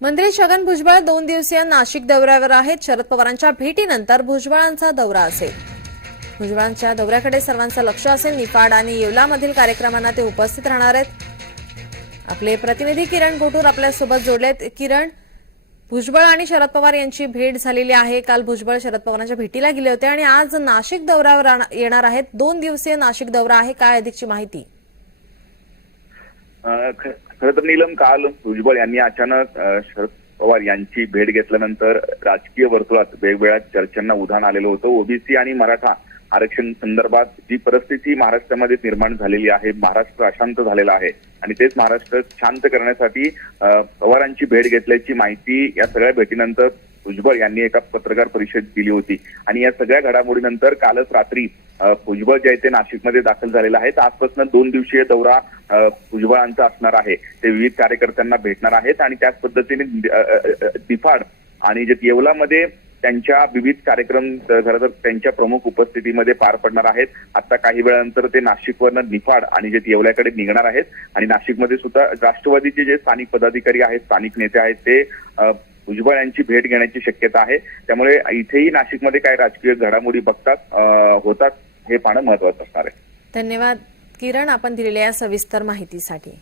मंत्री छगन भुजबळ दोन दिवसीय नाशिक दौऱ्यावर आहेत. शरद पवारांच्या भेटीनंतर भुजबळांचा दौरा असेल. भुजबळांच्या दौऱ्याकडे सर्वांचं लक्ष असेल. निफाड आणि येवलामधील कार्यक्रमांना ते उपस्थित राहणार आहेत. आपले प्रतिनिधी किरण गोटूर आपल्यासोबत जोडलेत. किरण भुजबळ आणि शरद पवार यांची भेट झालेली आहे. काल भुजबळ शरद पवारांच्या भेटीला गेले होते आणि आज नाशिक दौऱ्यावर आण- येणार आहेत. दोन दिवसीय नाशिक दौरा आहे. काय अधिकची माहिती? खर तर नीलम काल भुजबळ यांनी अचानक शरद पवार यांची भेट घेतल्यानंतर राजकीय वर्तुळात वेगवेगळ्या चर्चांना उधाण आलेलं होतं. ओबीसी आणि मराठा आरक्षण संदर्भात जी परिस्थिती महाराष्ट्रामध्ये निर्माण झालेली आहे महाराष्ट्र अशांत झालेला आहे आणि तेच महाराष्ट्र शांत करण्यासाठी पवारांची भेट घेतल्याची माहिती या सगळ्या भेटीनंतर भुजबळ यांनी एका पत्रकार परिषद दिली होती. आणि या सगळ्या घडामोडीनंतर कालच रात्री भुजबळ जे आहे ते नाशिकमध्ये दाखल झालेलं आहे आजपासून दोन दिवसीय दौरा भुजबळांचा असणार आहे. ते विविध कार्यकर्त्यांना भेटणार आहेत आणि त्याच पद्धतीने दिफाड आणि जे येवलामध्ये त्यांच्या विविध कार्यक्रम खरं तर त्यांच्या प्रमुख उपस्थितीमध्ये पार पडणार आहेत. आता काही वेळानंतर ते नाशिकवरनं निफाड आणि जे येवल्याकडे निघणार आहेत. आणि नाशिकमध्ये सुद्धा राष्ट्रवादीचे जे स्थानिक पदाधिकारी आहेत स्थानिक नेते आहेत ते भुजबळ यांची भेट घेण्याची शक्यता आहे. त्यामुळे इथेही नाशिकमध्ये काही राजकीय घडामोडी बघतात होतात. हे पाहणं महत्वाचं असणार आहे. धन्यवाद. किरण आपण दिलेल्या या सविस्तर माहितीसाठी.